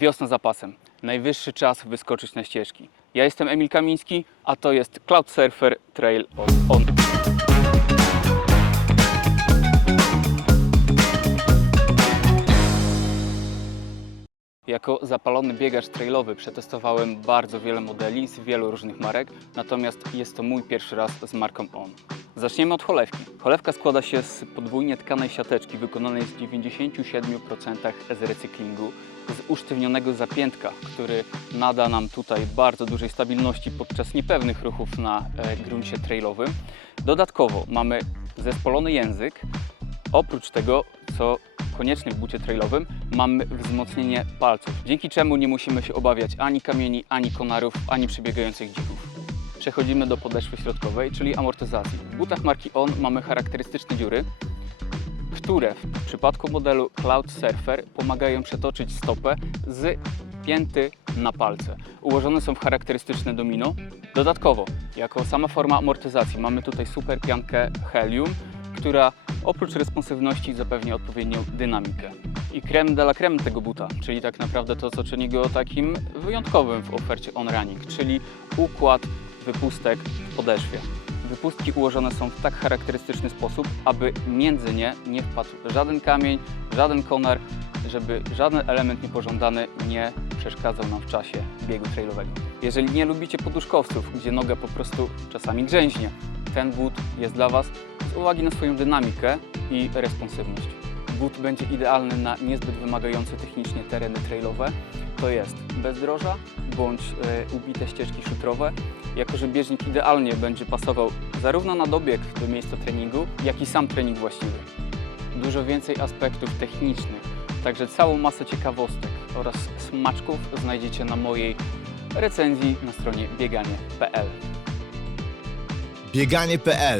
Wiosna za pasem. Najwyższy czas wyskoczyć na ścieżki. Ja jestem Emil Kamiński, a to jest Cloud Surfer Trail On. Jako zapalony biegacz trailowy przetestowałem bardzo wiele modeli z wielu różnych marek, natomiast jest to mój pierwszy raz z marką On. Zaczniemy od cholewki. Cholewka składa się z podwójnie tkanej siateczki wykonanej z 97% z recyklingu, z usztywnionego zapiętka, który nada nam tutaj bardzo dużej stabilności podczas niepewnych ruchów na e, gruncie trailowym. Dodatkowo mamy zespolony język, Oprócz tego, co konieczne w bucie trailowym, mamy wzmocnienie palców, dzięki czemu nie musimy się obawiać ani kamieni, ani konarów, ani przebiegających dzików. Przechodzimy do podeszwy środkowej, czyli amortyzacji. W butach marki On mamy charakterystyczne dziury, które w przypadku modelu Cloud Surfer pomagają przetoczyć stopę z pięty na palce. Ułożone są w charakterystyczne domino. Dodatkowo, jako sama forma amortyzacji, mamy tutaj super piankę Helium, która oprócz responsywności zapewnia odpowiednią dynamikę. I creme de la creme tego buta, czyli tak naprawdę to, co czyni go takim wyjątkowym w ofercie On Running, czyli układ wypustek w podeszwie. Wypustki ułożone są w tak charakterystyczny sposób, aby między nie nie wpadł żaden kamień, żaden konar, żeby żaden element niepożądany nie przeszkadzał nam w czasie biegu trailowego. Jeżeli nie lubicie poduszkowców, gdzie noga po prostu czasami grzęźnie, ten but jest dla Was z uwagi na swoją dynamikę i responsywność. But będzie idealny na niezbyt wymagające technicznie tereny trailowe, to jest bezdroża bądź e, ubite ścieżki szutrowe, jako że bieżnik idealnie będzie pasował zarówno na dobieg do miejsca treningu, jak i sam trening właściwy. Dużo więcej aspektów technicznych, także całą masę ciekawostek oraz smaczków znajdziecie na mojej recenzji na stronie bieganie.pl. Bieganie.pl